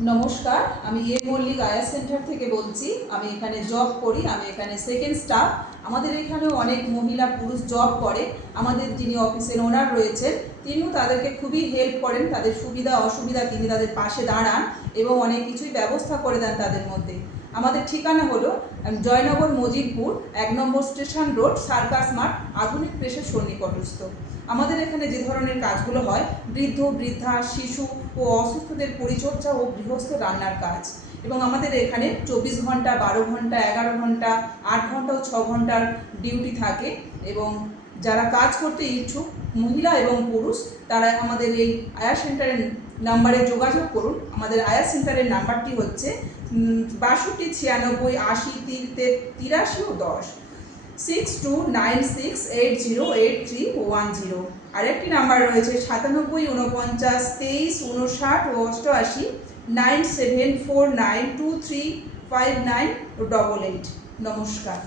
নমস্কার, আমি মল্লিক আয়া সেন্টার থেকে বলছি। আমি এখানে জব করি, আমি এখানে সেকেন্ড স্টাফ। আমাদের এখানেও অনেক মহিলা পুরুষ জব করে। আমাদের যিনি অফিসের ওনার রয়েছেন, তিনিও তাদেরকে খুবই হেল্প করেন, তাদের সুবিধা অসুবিধা তিনি তাদের পাশে দাঁড়ান এবং অনেক কিছুই ব্যবস্থা করে দেন তাদের মধ্যে। আমাদের ঠিকানা হলো জয়নগর মজিদপুর 1 নম্বর স্টেশন রোড, সার্কাস মাঠ, আধুনিক প্রেসের সন্নিকটস্থ। আমাদের এখানে যে ধরনের কাজগুলো হয়, বৃদ্ধ বৃদ্ধা, শিশু ও অসুস্থদের পরিচর্যা ও গৃহস্থ রান্নার কাজ। এবং আমাদের এখানে 24 ঘন্টা, 12 ঘন্টা, 11 ঘন্টা, 8 ঘন্টা ও 6 ঘন্টার ডিউটি থাকে। এবং যারা কাজ করতে ইচ্ছুক মহিলা এবং পুরুষ, তারা আমাদের এই আয়া সেন্টারের নাম্বারে যোগাযোগ করুন। আমাদের আয়া সেন্টারের নাম্বারটি হচ্ছে 62 96 80 83 ও 10, 6296808310। আরেকটি নাম্বার রয়েছে 97 49 23 59 ও 88, 9749235988। নমস্কার।